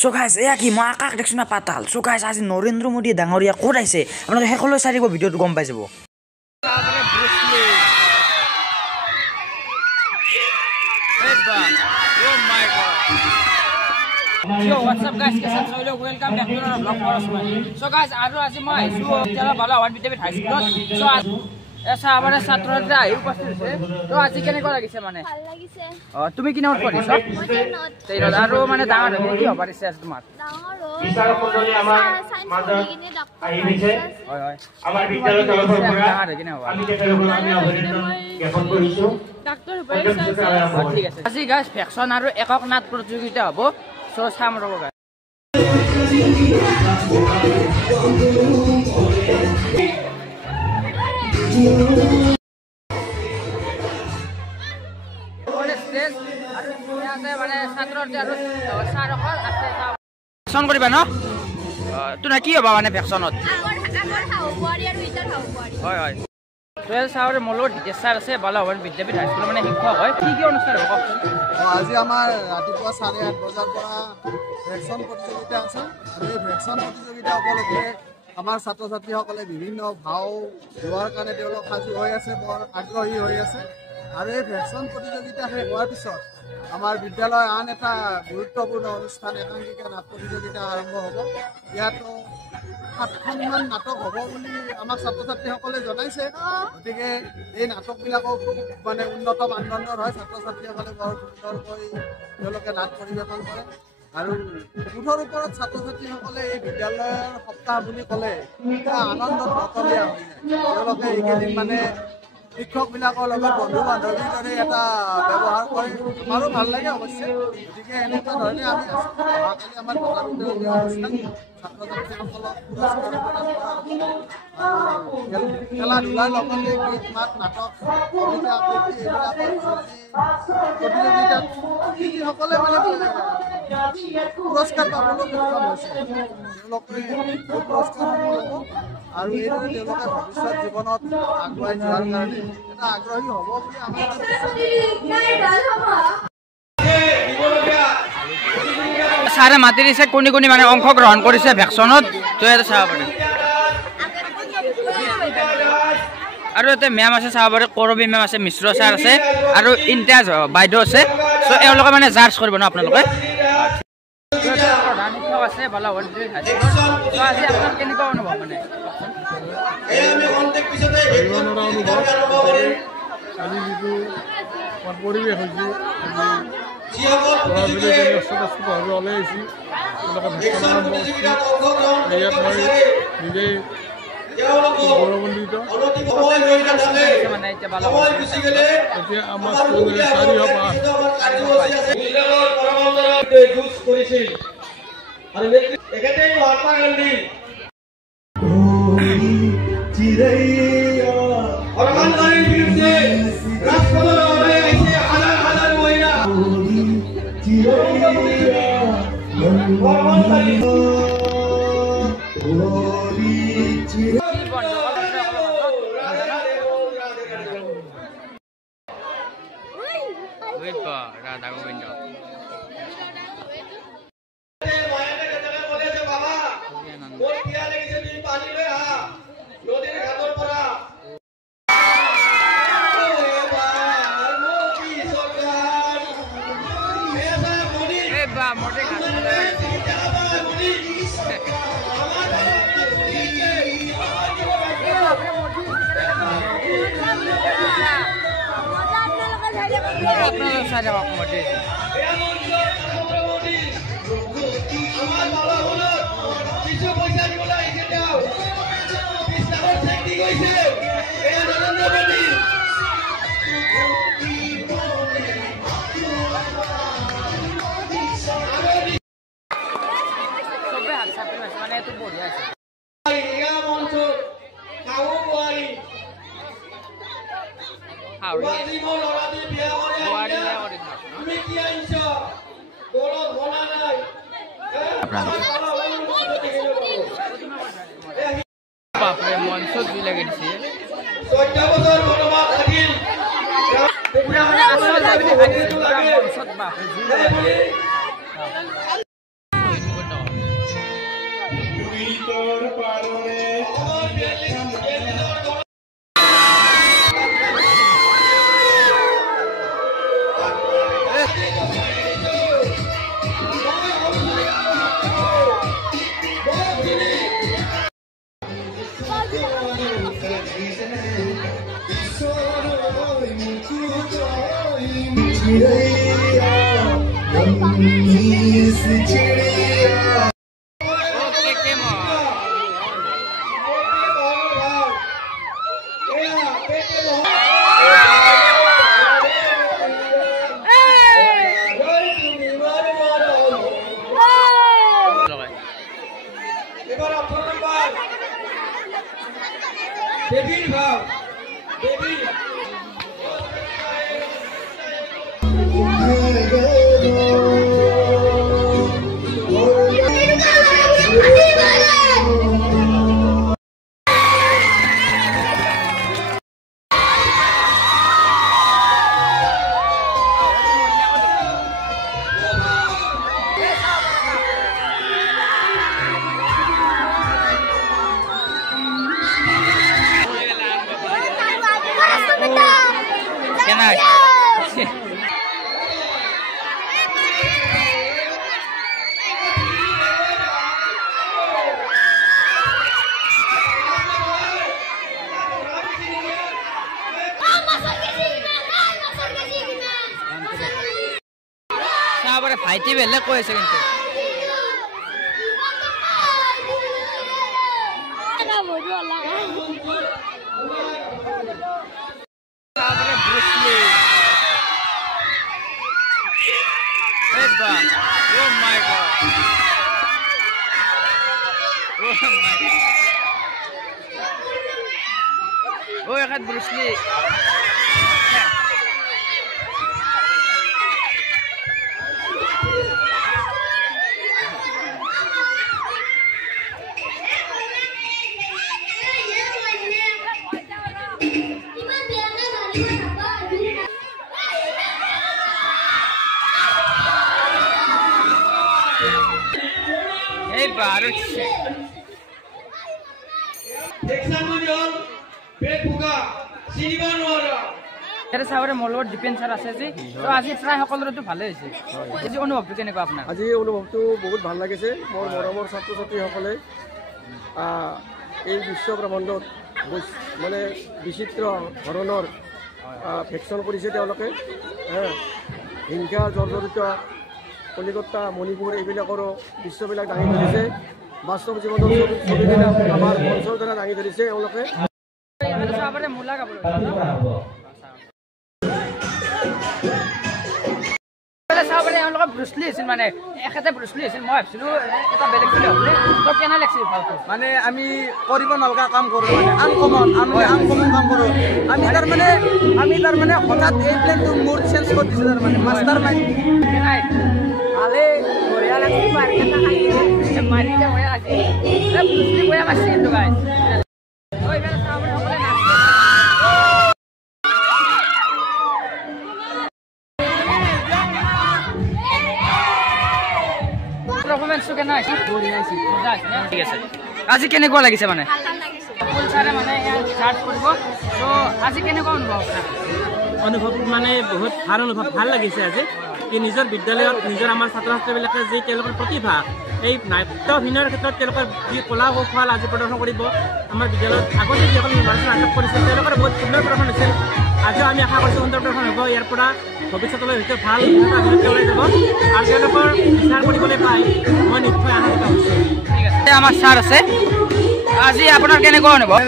So guys, এয়া কি মই আকাশ দেখছো না পাতাল। So guys, আজি নৰেন্দ্ৰ মোদী ডাঙৰীয়া ক'ত আহিছে আপোনালোকে সকলোৱে চাই দিব ভিডিঅ'টো গম পাই যাব। Yo, what's up guys? Welcome back to another vlog for us. So guys, আজি মই তেলা ভালো আৱান বিতে হাই স্কুলত। So এসা আমারে ছাত্ররা আই উপস্থিত আছে। তো আজি কেনে করা গিছে মানে? ভাল লাগিছে। তুমি কি নোট কৰিছ? মই নোট। আৰু মানে ডাঙৰ কি হ'ব পাৰিছে আজি তোমাৰ? ডাঙৰ বিচাৰ মণ্ডলী আমাৰ মাজত আহি গৈছে। হয় হয়। আমাৰ বিদ্যালয়ৰ তৰফৰ পৰা আমি তেখেতসকলক আমি অভিনন্দন জ্ঞাপন কৰিছো। ডাক্তৰ হ'ব ঠিক আছে। আজি গাইস ফেকশন আৰু একক নাট প্ৰতিযোগিতা হ'ব। সো চাম ৰব গাইস। ফেকশন কৰিবা ন তোনা কি হবা মানে ফেকশনত হয় হয় 12 সাউৰ মলৰ টিচাৰ আছে বালাওয়ান বিদ্যাপীঠ হাইস্কুল মানে শিক্ষক হয় কি কি অনুষ্ঠান হ'ব আজি আমাৰ ৰাতিপুৱা 8:30 বজাৰ পৰা ফেকশন প্ৰতিযোগিতা আছে আৰু এই ফেকশন প্ৰতিযোগিতা উপলক্ষে আমাৰ ছাত্ৰ ছাত্ৰীসকলে বিভিন্ন ভাও লোৱাৰ কাৰণে তেওঁলোক সাজু হৈ আছে বৰ আগ্ৰহী হৈ আছে আৰু এই ফেকশন প্ৰতিযোগিতা শেষ হোৱাৰ পিছত আমাৰ বিদ্যালয়ৰ আন এটা গুৰুত্বপূৰ্ণ অনুষ্ঠান একাংকিকা নাট প্ৰতিযোগিতা আৰম্ভ হ'ব ইয়াতো 7খনমান নাটক হ'ব বুলি আমাৰ ছাত্ৰ ছাত্ৰীসকলে জনাইছে গতিকে এই নাটকবিলাকক মানে উন্নত মানদণ্ডৰ হয় ছাত্ৰ ছাত্ৰীসকলে বৰ সুন্দৰকৈ তেওঁলোকে নাট পৰিৱেশন কৰে আৰু মুঠৰ ওপৰত ছাত্ৰ ছাত্ৰীসকলে এই বিদ্যালয়ৰ সপ্তাহ বুলি ক'লে আনন্দত নতলীয়া হৈ যায় তেওঁলোকে এইকেইদিন মানে শিক্ষকবিলাকৰ লগত বন্ধু বান্ধৱীৰ দৰে এটা ব্যৱহাৰ কৰে আমাৰো ভাল লাগে অৱশ্যে গতিকে এনেকুৱা ধৰণে আমি অহাকালি আমাৰ অনুষ্ঠান ছাত্ৰ ছাত্ৰীসকলক খেলা ধূলাৰ লগতে গীত মাত নাটক কবিতা আবৃত্তি এইবিলাকৰ প্ৰতিযোগিতাত যিসকলে মানে পুৰস্কাৰ পাবলৈ সক্ষম হৈছে তেওঁলোকে এই পুৰস্কাৰসমূহ ল'ব আৰু এইদৰে তেওঁলোকে ভৱিষ্যত জীৱনত আগুৱাই যোৱাৰ কাৰণে এটা আগ্ৰহী হ'ব বুলি আমাৰ সাৰে মাতি দিছে কোনি কোনি মানে অংশগ্ৰহণ কৰিছে ভেকশনত তো এটা চাব পাৰি আৰু এটা মেম আছে চাব পাৰি কৰবি মেম আছে মিশ্ৰ ছাৰ আছে আৰু ইনতাজ বাইদেউ আছে সো এওঁলোকে মানে জাজ কৰিব ন আপোনালোকে প্ৰধান শিক্ষক আছে বালাওয়ান তো আজি আপোনাৰ কেনেকুৱা অনুভৱ মানে আজি যিটো পৰিৱেশ হৈছে ওলাই আহিছে ইয়াত মই নিজেই গৌৰৱান্বিত এতিয়া আমাৰ ৰাধা গোবিন্দ আপনারা সাজা বাপমতে কিছু পয়সা দিবলা আইছে দাও পিস্তার শক্তি কইছে এই নরেন্দ্র মোদি সবে হাত সাথে মানে এত বড় আছে ইয়া মঞ্চ খাও বই হাওড়ি বাপরে মঞ্চ দুই লাগে দিছে 14 বছর বনবাস থাকিল পুরা মানে আসল যাবে মঞ্চত বাপরে দুই লাগে ভাইটি বেলেগ কৈ আছে কিন্তু এখান ব্রুসলি মোৰ লগত দীপেন ছাৰ আছে যে আজি প্ৰায় সকলোৰেতো ভালে হৈছে আজি অনুভৱটো কেনেকুৱা আপোনাৰ আজি অনুভৱটো বহুত ভাল লাগিছে মোৰ মৰমৰ ছাত্ৰ ছাত্ৰীসকলে এই বিশ্ব ব্ৰহ্মাণ্ডত মানে বিচিত্ৰ ধৰণৰ ভেকচিন কৰিছে তেওঁলোকে হিংসা জৰ্জৰিত কলিকতা মণিপুৰ এইবিলাকৰো দৃশ্যবিলাক দাঙি ধৰিছে বাস্তৱ জীৱনৰ ছবিবিলাক আমাৰ মঞ্চৰ দ্বাৰা দাঙি ধৰিছে এওঁলোকে মূলা গাবলৈ ব্ৰুচলি আছিল মানে এখেতে ব্ৰুচলি আছিল মই ভাবিছিলোঁ এটা বেলেগ ফিল্ড হ'লে তো কেনে লাগিছিল ভালকৈ মানে আমি কৰিব নলগা কাম কৰোঁ মানে আনকমন কাম কৰোঁ আমি তাৰমানে হঠাৎ এই প্লেনটো মোৰ চেঞ্জ কৰি দিছোঁ তাৰমানে মাষ্টাৰ মাইণ্ড নাই ভালে বঢ়িয়া লাগিছিল মাৰি মই আজি ব্ৰুচলি বঢ়িয়া মাৰিছে কিন্তু গাই আজি কেনেকুৱা লাগিছে মানে আজি কেনেকুৱা অনুভৱ মানে বহুত ভাল অনুভৱ ভাল লাগিছে আজি কি নিজৰ বিদ্যালয়ত নিজৰ আমাৰ ছাত্ৰ ছাত্ৰীবিলাকে যি তেওঁলোকৰ প্ৰতিভা এই নাট্যভিনয়ৰ ক্ষেত্ৰত তেওঁলোকৰ যি কলা কৌশল আজি প্ৰদৰ্শন কৰিব আমাৰ বিদ্যালয়ত আগতে যিসকল নাটক কৰিছিল তেওঁলোকৰ বহুত সুন্দৰ প্ৰদৰ্শন হৈছিল আজিও আমি আশা কৰিছোঁ সুন্দৰ প্ৰদৰ্শন হ'ব ইয়াৰ পৰা ভৱিষ্যতলৈ হয়তো ভাল অভিনেতা ওলাই যাব আৰু তেওঁলোকৰ বিচাৰ কৰিবলৈ পাই মই নিশ্চয় আনন্দিত হৈছোঁ ঠিক আছে আমাৰ ছাৰ আছে আজি আপোনাৰ কেনেকুৱা অনুভৱ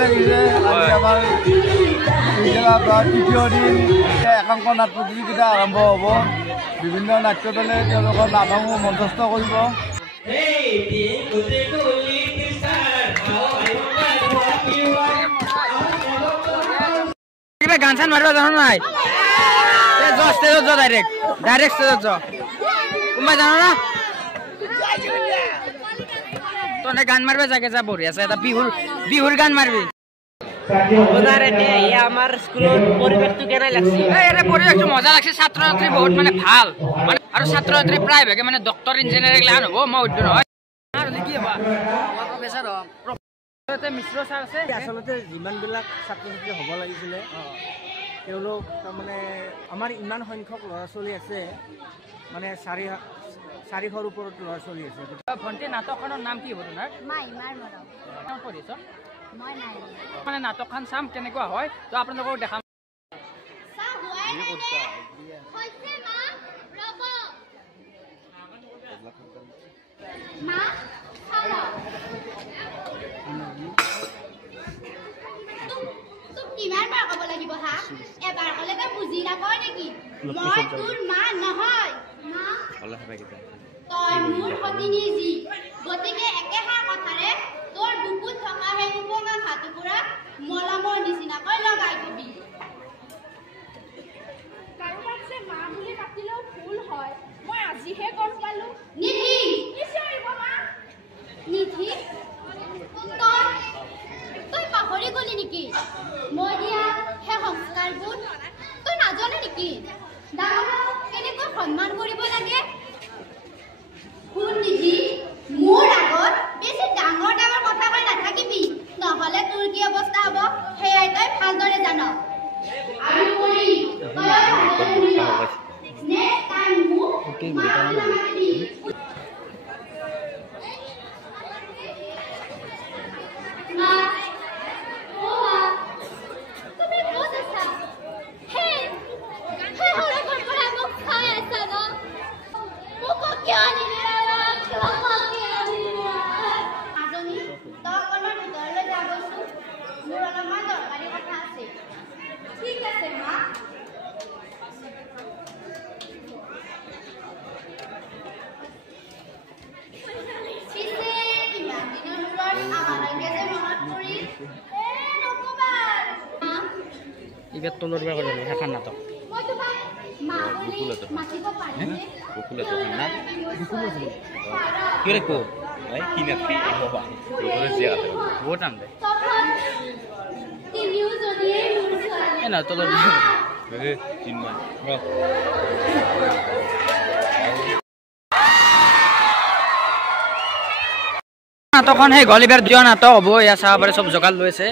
তৃতীয় দিন একাংক নাট প্ৰতিযোগিতা আৰম্ভ হ'ব বিভিন্ন নাট্য দলে তেওঁলোকৰ নাটকসমূহ মঞ্চস্থ কৰিব গান চান মাৰিব জানো নাই ষ্টেজত যোৱা ডাইৰেক্ট ষ্টেজত যোৱা কোনোবাই জানো না তহঁতে গান মাৰিব জাগে যা বঢ়িয়া আছে এটা বিহুৰ গান মাৰিবি আমাৰ স্কুলৰ পৰিৱেশটো কেনে লাগিছে পৰিৱেশটো মজা লাগছে ছাত্ৰ ছাত্ৰী বহুত মানে ভাল আৰু ছাত্ৰ ছাত্ৰী প্ৰায়ভাগে মানে ডক্তৰ ইঞ্জিনিয়াৰ এইগিলাখান হ'ব মই উদ্যোগ নহয় কি হ'ব প্ৰফেচাৰ মিশ্ৰ ছাৰ আছে আচলতে যিমানবিলাক ছাত্ৰ ছাত্ৰী হ'ব লাগিছিলে তেওঁলোক তাৰমানে আমাৰ ইমান সংখ্যক ল'ৰা ছোৱালী আছে মানে 400ৰ ওপৰত ল'ৰা ছোৱালী আছে ভণ্টি নাটকখনৰ নাম কি হ'ব তোমাৰ পঢ়িছ মানে নাটকখন চাম কেনেকুৱা হয় তো আপোনালোকক দেখাম কিমান বাৰ ক'ব লাগিব হা এবাৰ ক'লে তই বুজি নাপাৱ নেকি মই তোৰ মা নহয় মা তই মোৰ সতিনী যি গতিকে একেষাৰ কথাৰে তোৰ বুকুত থকা সেই উপঙা হাতটুকুৰা মলমৰ নিচিনাকৈ লগাই দিবি কাৰোবাক যে মা বুলি মাতিলেও ভুল হয় মই আজিহে গম পালো নিধি নিধি তই পাহৰি গলি নেকি মই দিয়া সেই সংস্কাৰবোৰ তই নাজানে নেকি ডাঙৰক কেনেকৈ সন্মান কৰিব লাগে শুন নিধি মোৰ আগত বেছি ডাঙৰ ডাঙৰ কথা কৈ নাথাকিবি নহ'লে তোৰ কি অৱস্থা হ'ব সেয়াই তই ভালদৰে জান আৰু কৰি নেক্সট টাইম মোক নামাতিবি ইবাৰ তলৰ পৰা কৰিলে সেইখন নাটক বহুত নাম দে তলৰ নাটকখন সেই গ'ল এইবাৰ দ্বিতীয় নাটক হ'ব এয়া চাব পাৰে চব যোগাৰ লৈছে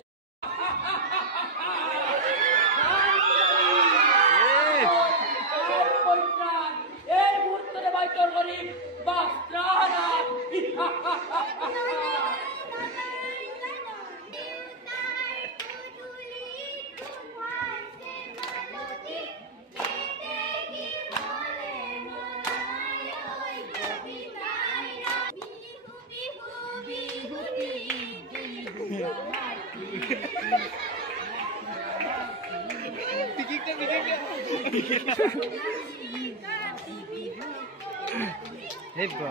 Hey, bro.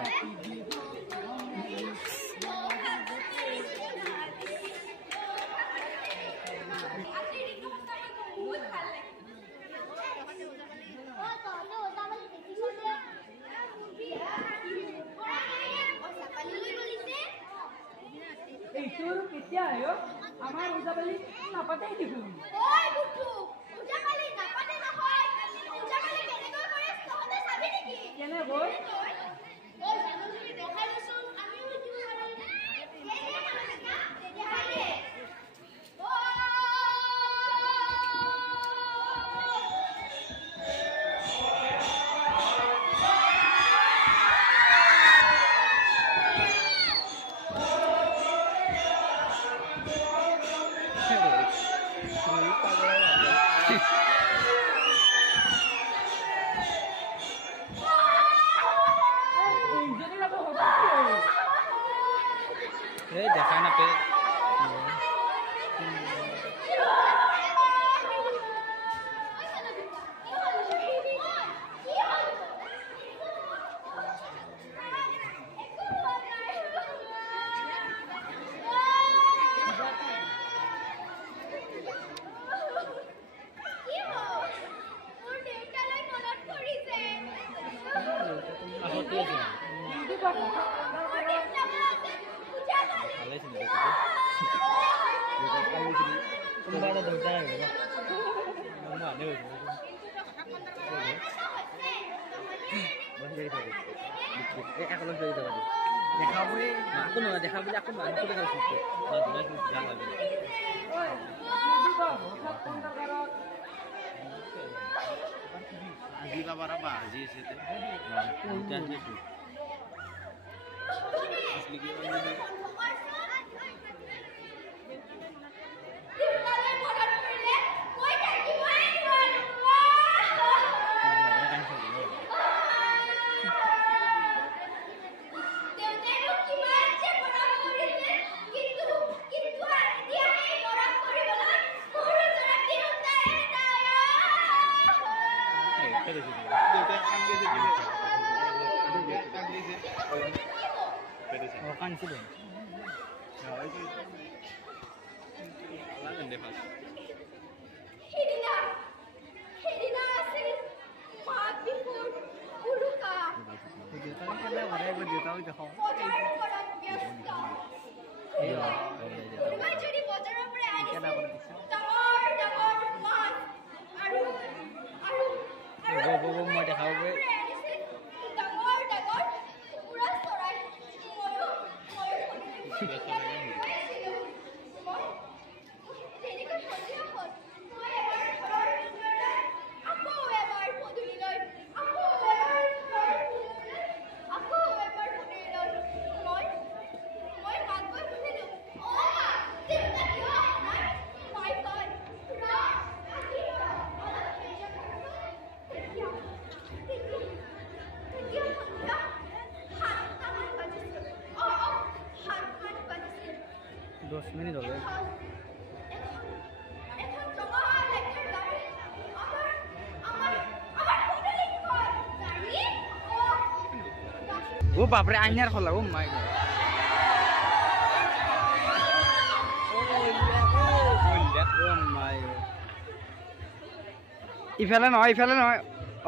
আমার উজাবালি নাপাতেই দেখুন ওই বুটু উজাবালি নাপাতে নহয় উজাবালি কেনেকৈ কৰে তহতে চাবি নেকি কেনে গৈ ওই জানুলি দেখাইছো আমি উজু মাৰি কেনে নালাগা দেখাই দে দেখা নাপায় আকৌ নহয় দেখা বুলি আকৌ মানুহ দেখা আজি বাবারা বাজি এসেছে ও বাপরে আইনার খোলা ও মাই ইফালে নহয়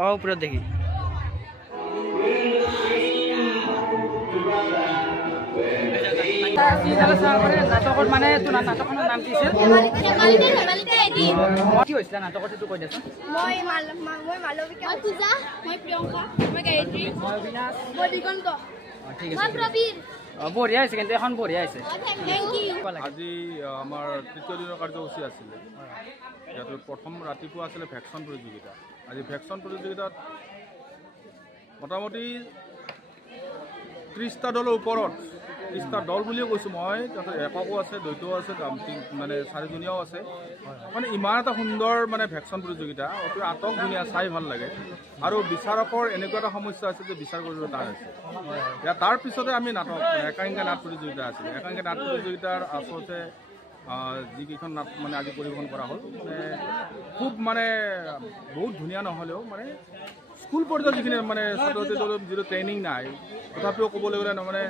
ও উপরে দেখি নাটকৰ মানে নাটকখনৰ নাম কি আছিল কি হৈছিলে নাটকত সেইটো কৈ দেচোন মই মালবিকা মই পূজা মই প্ৰিয়ংকা মই গায়ত্ৰী মই অবিনাশ মই দিগন্ত ঠিক মই প্ৰবীৰ বঢ়িয়া হৈছে কিন্তু এখন বঢ়িয়া হৈছে থ্যাংক ইউ আজি আমাৰ তৃতীয় দিনৰ কাৰ্যসূচী আছিলে ইয়াত প্ৰথম ৰাতিপুৱা আছিলে ভেকচন প্ৰতিযোগিতা আজি ভেকচন প্ৰতিযোগিতাত মোটামুটি 30টা দলৰ ওপৰত 30টা দল বুলিয়ে কৈছোঁ মই তাতে এককো আছে দ্বৈতও আছে মানে 4জনীয়াও আছে মানে ইমান এটা সুন্দৰ মানে ভেকচন প্ৰতিযোগিতা অতি আটক ধুনীয়া চাই ভাল লাগে আৰু বিচাৰকৰ এনেকুৱা এটা সমস্যা আছে যে বিচাৰ কৰিব টান আছে ইয়াৰ তাৰ পিছতে আমি নাটক একাংকিকা নাট প্ৰতিযোগিতা আছিলে একাংকিকা নাট প্ৰতিযোগিতাৰ আচলতে যিকেইখন নাট মানে আজি পৰিৱেশন কৰা হ'ল মানে খুব মানে বহুত ধুনীয়া নহ'লেও মানে স্কুল পৰ্যায়ত যিখিনি মানে ছাত্ৰ ছাত্ৰীৰ যিটো ট্ৰেইনিং নাই তথাপিও ক'বলৈ গ'লে মানে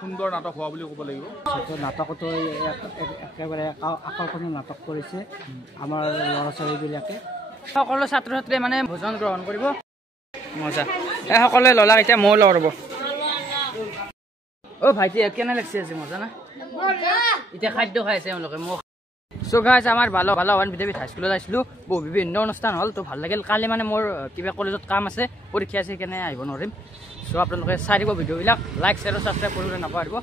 সুন্দৰ নাটক হোৱা বুলি ক'ব লাগিব নাটকতো একেবাৰে আকৰ্ষণীয় নাটক কৰিছে আমাৰ ল'ৰা ছোৱালীবিলাকে সকলো ছাত্ৰ ছাত্ৰীয়ে মানে ভোজন গ্ৰহণ কৰিব মজা এই সকলোৱে ল'লাক এতিয়া ময়ো লওঁ ৰ'ব অ' ভাইটি কেনে লাগিছে আজি মজা না এতিয়া খাদ্য খাই আছে এওঁলোকে মোক চ' গাইজ আমাৰ বালাৱান বিদ্যাপীঠ হাইস্কুলত আহিছিলোঁ বহু বিভিন্ন অনুষ্ঠান হ'ল তো ভাল লাগিল কালি মানে মোৰ কিবা কলেজত কাম আছে পৰীক্ষা আছে সেইকাৰণে আহিব নোৱাৰিম চ' আপোনালোকে চাই দিব ভিডিঅ'বিলাক লাইক শ্বেয়াৰ ছাবস্ক্ৰাইব কৰিবলৈ নাপাহৰিব